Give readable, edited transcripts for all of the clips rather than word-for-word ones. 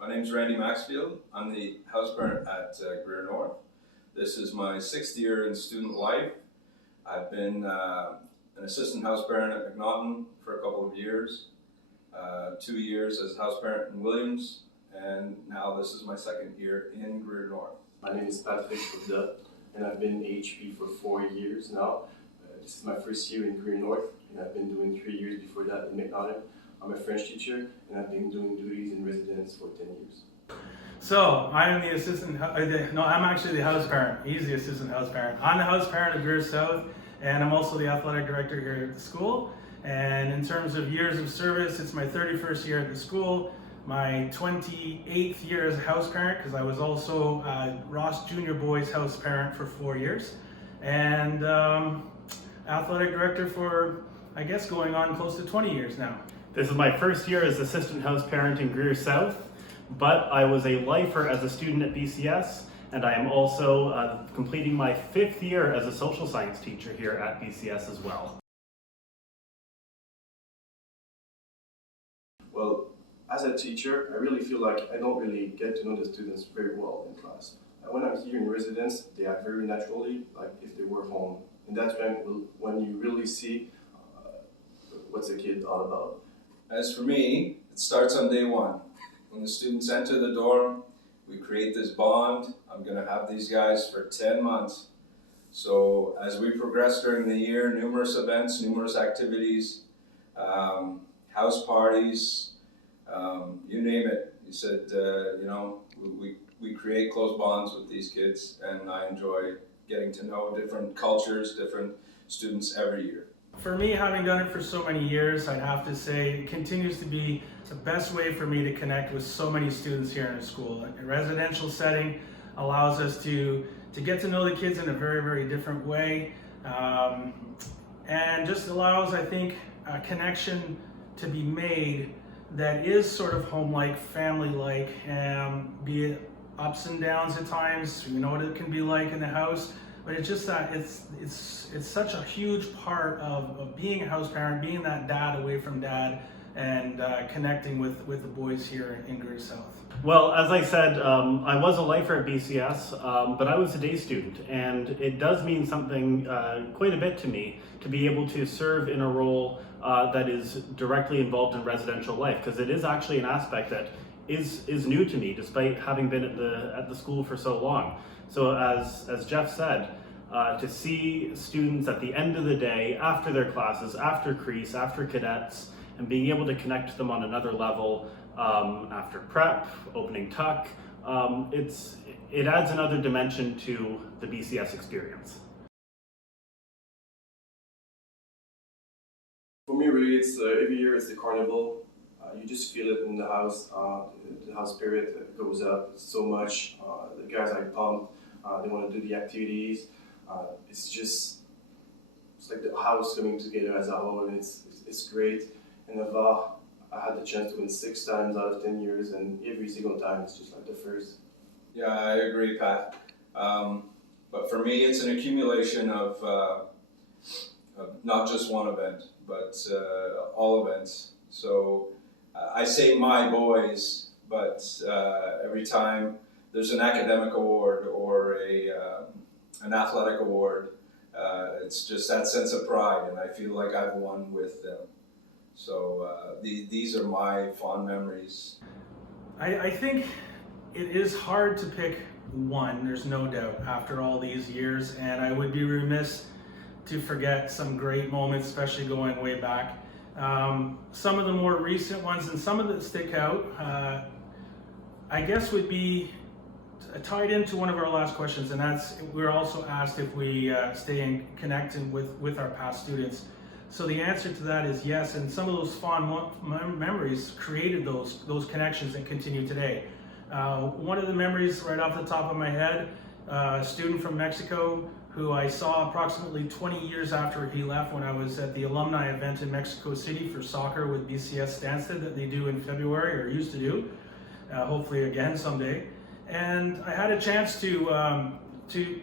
My name's Randy Maxfield. I'm the Houseparent at Grier North. This is my 6th year in student life. I've been an assistant houseparent at McNaughton for a couple of years, 2 years as houseparent in Williams, and now this is my 2nd year in Grier North. My name is Patrick Robidas, and I've been HP for 4 years now. This is my 1st year in Grier North, and I've been doing 3 years before that in McNaughton. I'm a French teacher, and I've been doing duties in residence for 10 years. So, I'm the assistant, I'm actually the house parent. He's the assistant house parent. I'm the house parent of Grier South, and I'm also the athletic director here at the school. And in terms of years of service, it's my 31st year at the school, my 28th year as a house parent, because I was also Ross Junior Boys house parent for 4 years, and athletic director for, I guess, going on close to 20 years now. This is my 1st year as assistant house parent in Grier South, but I was a lifer as a student at BCS, and I am also completing my 5th year as a social science teacher here at BCS as well. Well, as a teacher, I really feel like I don't really get to know the students very well in class. When I'm here in residence, they act very naturally, like if they were home. And that's when you really see what's a kid all about. As for me, it starts on day one. When the students enter the dorm, we create this bond. I'm going to have these guys for 10 months. So as we progress during the year, numerous events, numerous activities, house parties, you name it. You said, we create close bonds with these kids, and I enjoy getting to know different cultures, different students every year. For me, having done it for so many years, I'd have to say it continues to be the best way for me to connect with so many students here in the school. A residential setting allows us to get to know the kids in a very, very different way, and just allows, I think, a connection to be made that is sort of home-like, family-like, be it ups and downs at times. You know what it can be like in the house. But it's just that it's such a huge part of being a house parent, being that dad away from dad, and connecting with the boys here in Grier South. Well, as I said, I was a lifer at BCS, but I was a day student, and it does mean something quite a bit to me to be able to serve in a role that is directly involved in residential life, because it is actually an aspect that is new to me, despite having been at the school for so long. So as Jeff said, to see students at the end of the day, after their classes, after crease, after cadets, and being able to connect to them on another level, after prep, opening tuck, it adds another dimension to the BCS experience. For me, really, it's every year it's the carnival. You just feel it in the house. The house spirit goes up so much. The guys I pump, they want to do the activities. It's like the house coming together as a whole, and it's great. And Navarre, I had the chance to win 6 times out of 10 years, and every single time it's just like the first. Yeah, I agree, Pat. But for me, it's an accumulation of not just one event, but all events. So I say my boys, but every time there's an academic award or an athletic award, it's just that sense of pride, and I feel like I've won with them. So these are my fond memories. I think it is hard to pick one, there's no doubt, after all these years, and I would be remiss to forget some great moments, especially going way back. Some of the more recent ones and some of that stick out, I guess would be tied into one of our last questions, and that's, we're also asked if we stay in connection with our past students. So the answer to that is yes, and some of those fond memories created those connections that continue today. One of the memories right off the top of my head, a student from Mexico who I saw approximately 20 years after he left when I was at the alumni event in Mexico City for soccer with BCS Stansted that they do in February, or used to do, hopefully again someday. And I had a chance to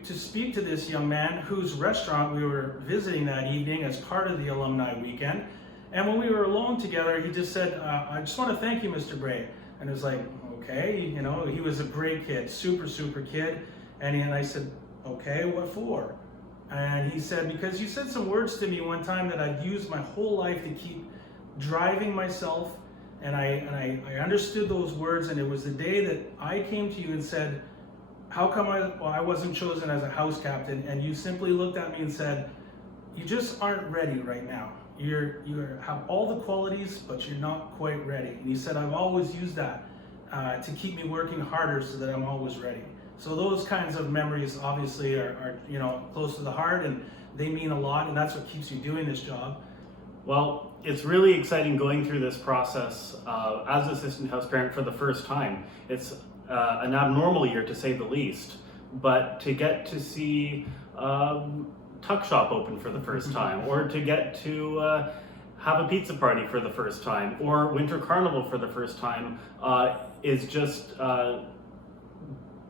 speak to this young man whose restaurant we were visiting that evening as part of the alumni weekend. And when we were alone together, he just said, I just want to thank you, Mr. Bray. And it was like, okay, you know, he was a great kid, super kid. And I said, okay, what for? And he said, because you said some words to me one time that I've used my whole life to keep driving myself. And I understood those words, and it was the day that I came to you and said, how come I wasn't chosen as a house captain? And you simply looked at me and said, you just aren't ready right now. You have all the qualities, but you're not quite ready. And he said, I've always used that to keep me working harder so that I'm always ready. So those kinds of memories obviously are you know, close to the heart, and they mean a lot, and that's what keeps you doing this job. Well, it's really exciting going through this process as assistant house parent for the first time. It's an abnormal year to say the least, but to get to see Tuck Shop open for the first time, or to get to have a pizza party for the first time, or Winter Carnival for the first time is just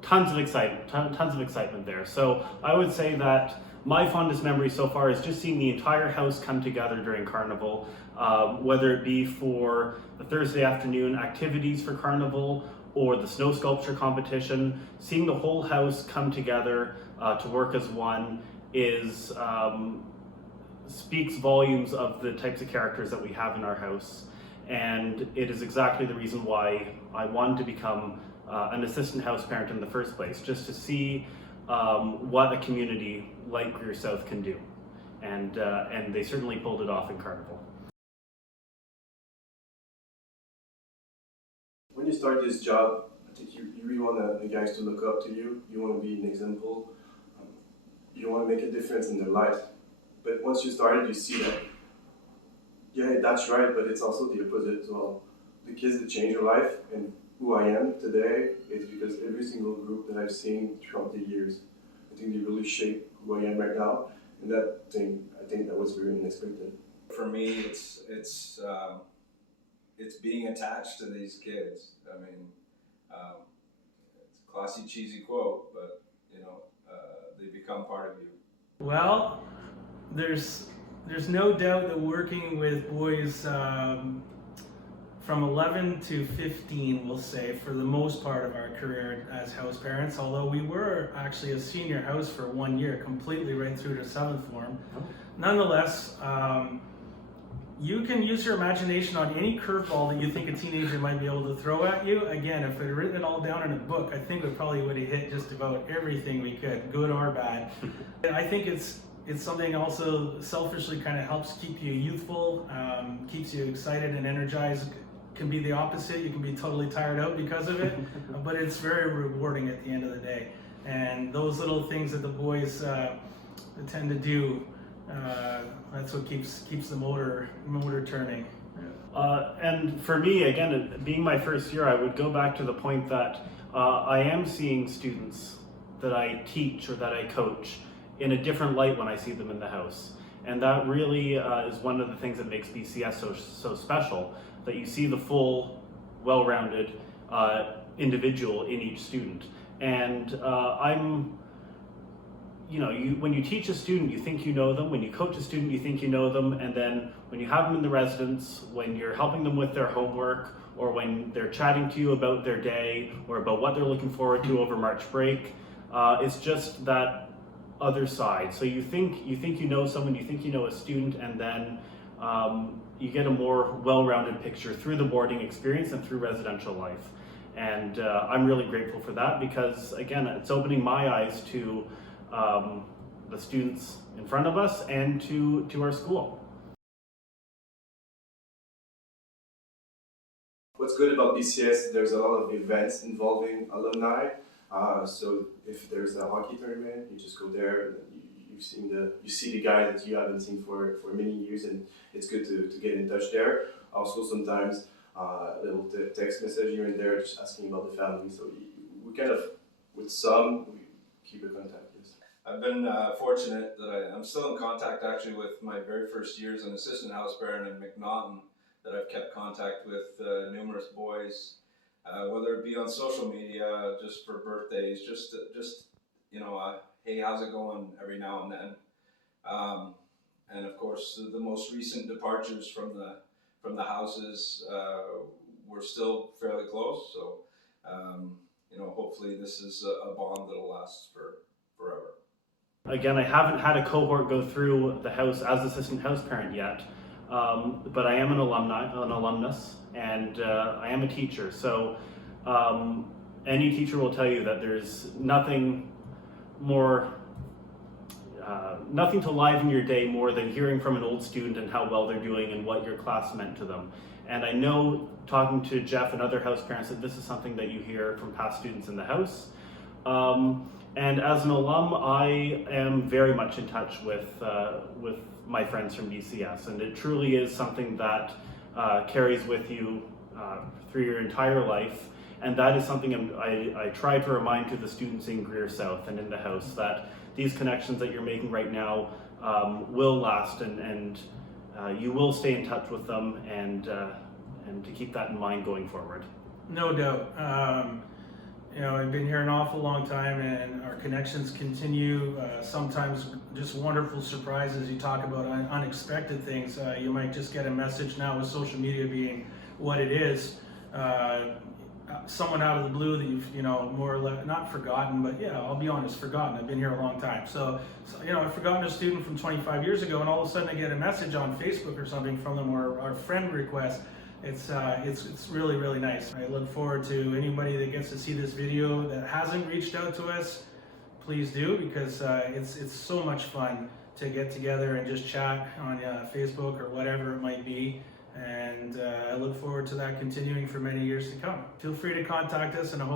tons of excitement there. So I would say that my fondest memory so far is just seeing the entire house come together during Carnival, whether it be for the Thursday afternoon activities for Carnival or the snow sculpture competition. Seeing the whole house come together to work as one is speaks volumes of the types of characters that we have in our house, and it is exactly the reason why I wanted to become an assistant house parent in the first place, just to see what a community like Grier South can do, and they certainly pulled it off in Carnival. When you start this job, I think you really want the guys to look up to you. You want to be an example. You want to make a difference in their life. But once you started, you see that, yeah, that's right, but it's also the opposite as well. The kids that change your life, and who I am today is because every single group that I've seen throughout the years, I think they really shape who I am right now, and I think that was very unexpected. For me, it's being attached to these kids. I mean, it's a classy, cheesy quote, but you know, they become part of you. Well, there's no doubt that working with boys from 11 to 15, we'll say, for the most part of our career as house parents, although we were actually a senior house for 1 year, completely right through to 7th form. Nonetheless, you can use your imagination on any curveball that you think a teenager might be able to throw at you. Again, if we'd written it all down in a book, I think we probably would have hit just about everything we could, good or bad. I think it's something also selfishly kind of helps keep you youthful, keeps you excited and energized. Can be the opposite. You can be totally tired out because of it, but it's very rewarding at the end of the day. And those little things that the boys tend to do, that's what keeps the motor turning. And for me, again, being my first year, I would go back to the point that I am seeing students that I teach or that I coach in a different light when I see them in the house. And that really is one of the things that makes BCS so special, that you see the full, well-rounded individual in each student. And when you teach a student, you think you know them. When you coach a student, you think you know them. And then when you have them in the residence, when you're helping them with their homework, or when they're chatting to you about their day, or about what they're looking forward to over March break, it's just that other side. So you think you know someone, you think you know a student, and then you get a more well-rounded picture through the boarding experience and through residential life. And I'm really grateful for that, because again, it's opening my eyes to the students in front of us and to our school. What's good about BCS, there's a lot of events involving alumni. So if there's a hockey tournament, you just go there. You see the guy that you haven't seen for many years, and it's good to get in touch there. Also, sometimes a little text message here and there, just asking about the family. So we kind of, with some, we keep in contact. Yes. I've been fortunate that I'm still in contact actually with my very first year as an assistant house parent in McNaughton, that I've kept contact with numerous boys, whether it be on social media, just for birthdays, just hey, how's it going, every now and then. And of course, the most recent departures from the houses, we're still fairly close. So hopefully this is a bond that'll last forever. Again, I haven't had a cohort go through the house as assistant house parent yet, but I am an alumnus, and I am a teacher. So any teacher will tell you that there's nothing to liven your day more than hearing from an old student and how well they're doing and what your class meant to them. And I know, talking to Jeff and other house parents, that this is something that you hear from past students in the house. And as an alum, I am very much in touch with my friends from BCS, and it truly is something that carries with you through your entire life. And that is something I try to remind to the students in Grier South and in the house, that these connections that you're making right now will last, and you will stay in touch with them, and to keep that in mind going forward. No doubt. I've been here an awful long time, and our connections continue. Sometimes just wonderful surprises. You talk about unexpected things. You might just get a message now with social media being what it is. Someone out of the blue that you've, more or less, not forgotten, but yeah, I'll be honest, forgotten. I've been here a long time. So I've forgotten a student from 25 years ago, and all of a sudden I get a message on Facebook or something from them, or a friend request. It's really, really nice. I look forward to anybody that gets to see this video that hasn't reached out to us. Please do, because it's so much fun to get together and just chat on Facebook or whatever it might be. And I look forward to that continuing for many years to come. Feel free to contact us, and I hope